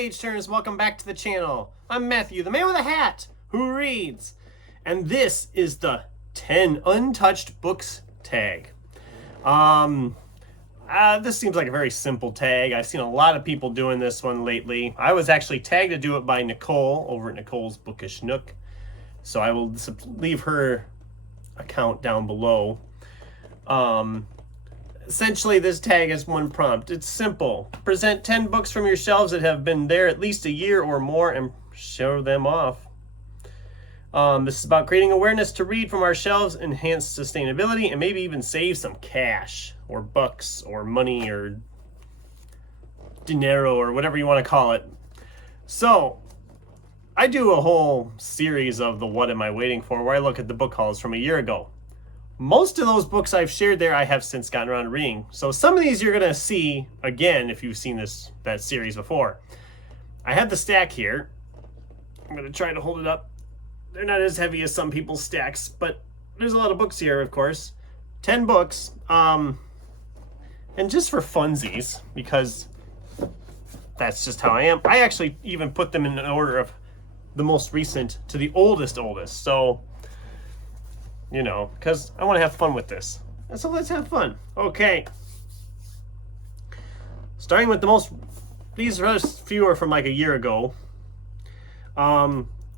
page turners, welcome back to the channel. I'm Matthew, the man with a hat, who reads. And this is the 10 Untouched Books Tag. This seems like a very simple tag. I've seen a lot of people doing this one lately. I was actually tagged to do it by Nicole over at Nicole's Bookish Nook. So I will leave her account down below. Essentially, this tag has one prompt. It's simple. Present 10 books from your shelves that have been there at least a year or more and show them off. This is about creating awareness to read from our shelves, enhance sustainability, and maybe even save some cash or bucks or money or dinero or whatever you want to call it. So, I do a whole series of the What Am I Waiting For, where I look at the book hauls from a year ago. Most of those books I've shared there, I have since gotten around to reading. So some of these you're going to see again if you've seen that series before. I have the stack here. I'm going to try to hold it up. They're not as heavy as some people's stacks, but there's a lot of books here, of course. 10 books. And just for funsies, because that's just how I am, I actually even put them in an order of the most recent to the oldest. So, you know, because I want to have fun with this. And so let's have fun. Okay. Starting with these first few are from like a year ago.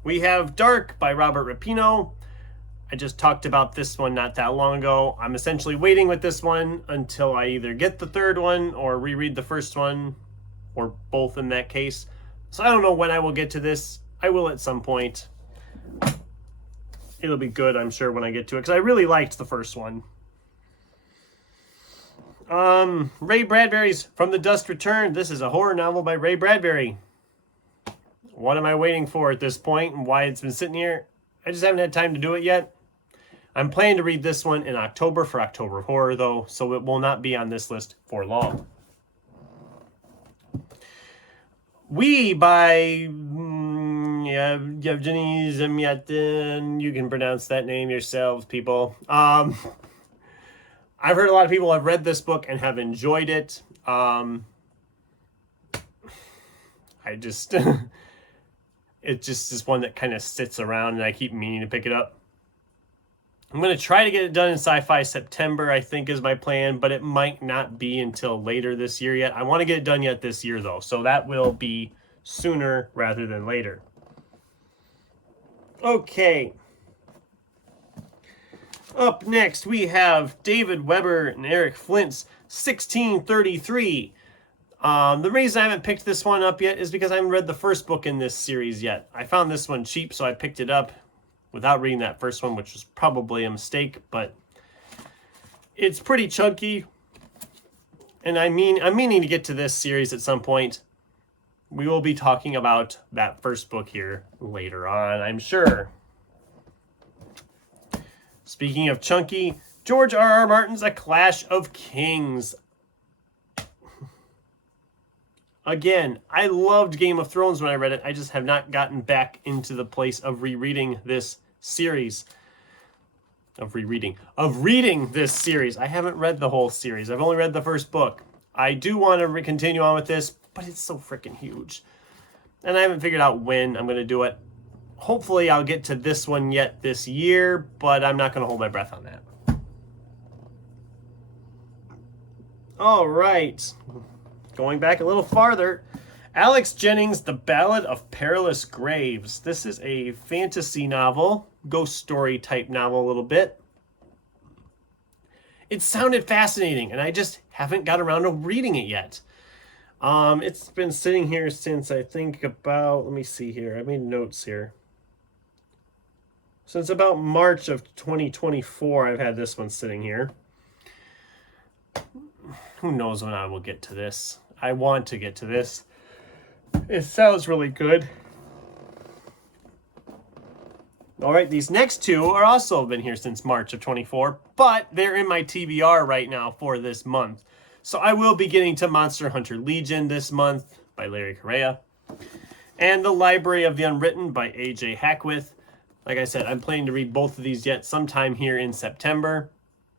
We have Dark by Robert Rapino. I just talked about this one not that long ago. I'm essentially waiting with this one until I either get the third one or reread the first one, or both in that case. So I don't know when I will get to this. I will at some point. It'll be good, I'm sure, when I get to it, because I really liked the first one. Ray Bradbury's From the Dust Returned. This is a horror novel by Ray Bradbury. What am I waiting for at this point and why it's been sitting here? I just haven't had time to do it yet. I'm planning to read this one in October for October Horror, though, so it will not be on this list for long. We by Yevgeny Zamyatin. You can pronounce that name yourselves, people. I've heard a lot of people have read this book and have enjoyed it. It just is one that kind of sits around and I keep meaning to pick it up. I'm going to try to get it done in Sci-Fi September, I think is my plan, but it might not be until later this year yet. I want to get it done yet this year, though, so that will be sooner rather than later. Okay. Up next, we have David Weber and Eric Flint's 1633. The reason I haven't picked this one up yet is because I haven't read the first book in this series yet. I found this one cheap, so I picked it up without reading that first one, which was probably a mistake, but it's pretty chunky. And I'm meaning to get to this series at some point. We will be talking about that first book here later on, I'm sure. Speaking of chunky, George R.R. Martin's A Clash of Kings. Again, I loved Game of Thrones when I read it. I just have not gotten back into the place of rereading this series. Of reading this series. I haven't read the whole series. I've only read the first book. I do want to continue on with this, but it's so freaking huge. And I haven't figured out when I'm going to do it. Hopefully I'll get to this one yet this year, but I'm not going to hold my breath on that. All right. Going back a little farther, Alex Jennings' The Ballad of Perilous Graves. This is a fantasy novel, ghost story type novel a little bit. It sounded fascinating, and I just haven't got around to reading it yet. It's been sitting here since I think about, let me see here, I made notes here. Since about March of 2024, I've had this one sitting here. Who knows when I will get to this. I want to get to this. It sounds really good. All right, these next two are also been here since March of 24, but they're in my TBR right now for this month. So I will be getting to Monster Hunter Legion this month by Larry Correa, and The Library of the Unwritten by A.J. Hackwith. Like I said, I'm planning to read both of these yet sometime here in September,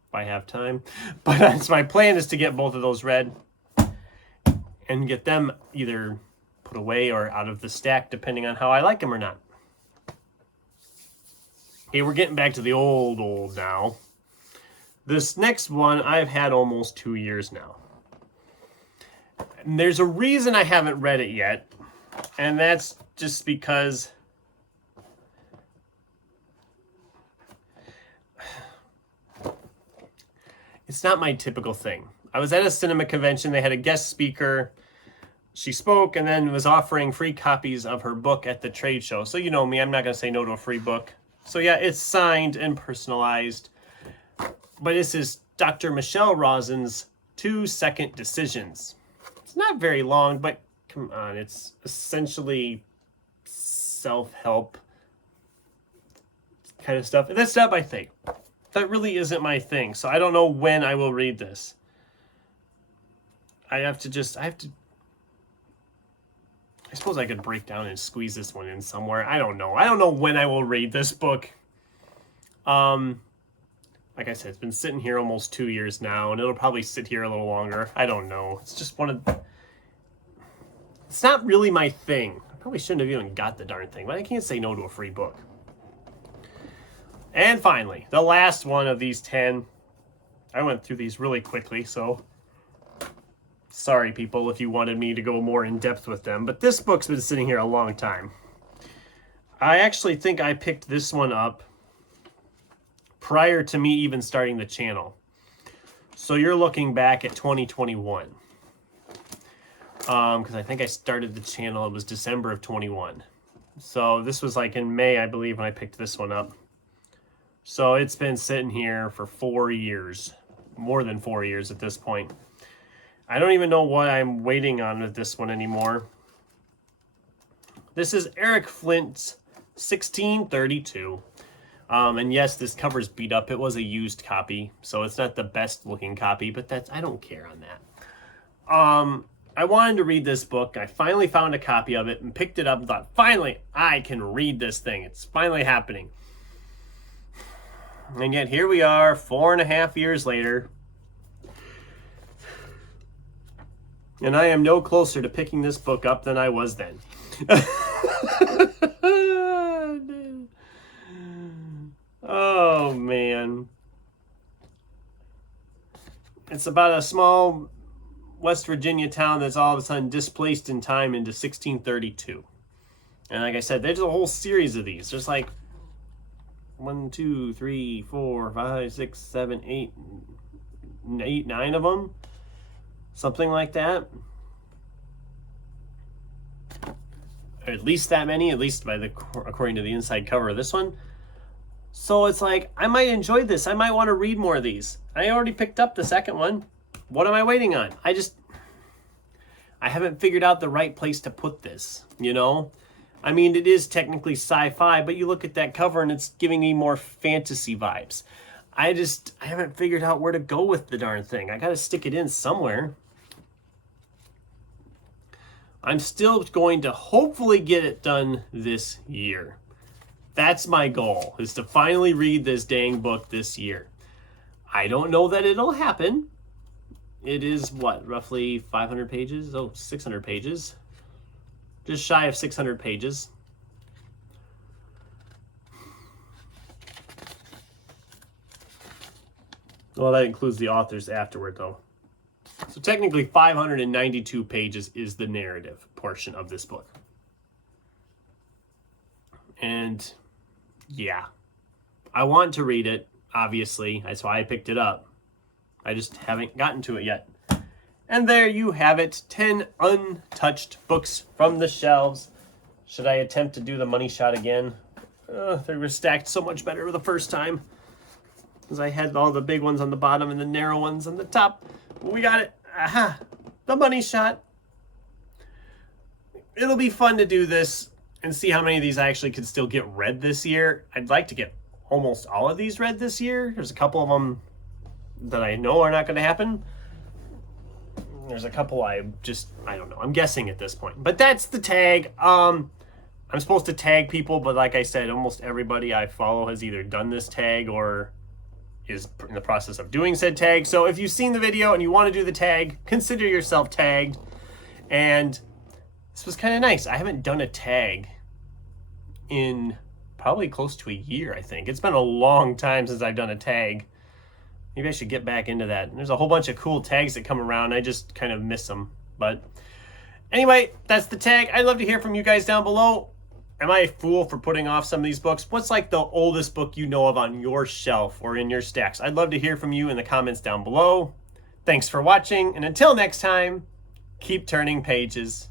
if I have time. But that's my plan, is to get both of those read and get them either put away or out of the stack, depending on how I like them or not. Okay, we're getting back to the old now. This next one I've had almost 2 years now. And there's a reason I haven't read it yet, and that's just because it's not my typical thing. I was at a cinema convention. They had a guest speaker. She spoke and then was offering free copies of her book at the trade show. So you know me, I'm not going to say no to a free book. So yeah, it's signed and personalized. But this is Dr. Michelle Rosin's 2 Second Decisions. It's not very long, but come on, it's essentially self-help kind of stuff. And that's not my thing. That really isn't my thing. So I don't know when I will read this. I suppose I could break down and squeeze this one in somewhere. I don't know. I don't know when I will read this book. Like I said, it's been sitting here almost 2 years now, and it'll probably sit here a little longer. I don't know. It's just it's not really my thing. I probably shouldn't have even got the darn thing, but I can't say no to a free book. And finally, the last one of these 10. I went through these really quickly, so sorry, people, if you wanted me to go more in depth with them. But this book's been sitting here a long time. I actually think I picked this one up prior to me even starting the channel. So you're looking back at 2021. Because I think I started the channel, it was December of 21. So this was like in May, I believe, when I picked this one up. So it's been sitting here for 4 years. More than 4 years at this point. I don't even know what I'm waiting on with this one anymore. This is Eric Flint's 1632. And yes, this cover's beat up. It was a used copy, so it's not the best looking copy, but I don't care on that. I wanted to read this book. I finally found a copy of it and picked it up and thought, finally, I can read this thing. It's finally happening. And yet here we are, 4.5 years later. And I am no closer to picking this book up than I was then. Oh, man. It's about a small West Virginia town that's all of a sudden displaced in time into 1632. And like I said, there's a whole series of these. There's like 1, 2, 3, 4, 5, 6, 7, 8, 9 of them. Something like that. Or at least that many, at least according to the inside cover of this one. So it's like, I might enjoy this. I might want to read more of these. I already picked up the second one. What am I waiting on? I haven't figured out the right place to put this, you know? I mean, it is technically sci-fi, but you look at that cover and it's giving me more fantasy vibes. I haven't figured out where to go with the darn thing. I got to stick it in somewhere. I'm still going to hopefully get it done this year. That's my goal, is to finally read this dang book this year. I don't know that it'll happen. It is, what, roughly 500 pages? Oh, 600 pages. Just shy of 600 pages. Well, that includes the authors afterward, though. So technically 592 pages is the narrative portion of this book. And yeah, I want to read it, obviously. That's why I picked it up. I just haven't gotten to it yet. And there you have it, 10 untouched books from the shelves. Should I attempt to do the money shot again? They were stacked so much better the first time, because I had all the big ones on the bottom and the narrow ones on the top. We got it. Aha! The money shot. It'll be fun to do this and see how many of these I actually could still get read this year. I'd like to get almost all of these read this year. There's a couple of them that I know are not going to happen. There's a couple I don't know. I'm guessing at this point. But that's the tag. I'm supposed to tag people, but like I said, almost everybody I follow has either done this tag or is in the process of doing said tag. So if you've seen the video and you want to do the tag, consider yourself tagged. And This was kind of nice. I haven't done a tag in probably close to a year, I think. It's been a long time since I've done a tag. Maybe I should get back into that. And there's a whole bunch of cool tags that come around. I just kind of miss them. But anyway, that's the tag. I'd love to hear from you guys down below. Am I a fool for putting off some of these books? What's like the oldest book you know of on your shelf or in your stacks? I'd love to hear from you in the comments down below. Thanks for watching, and until next time, keep turning pages.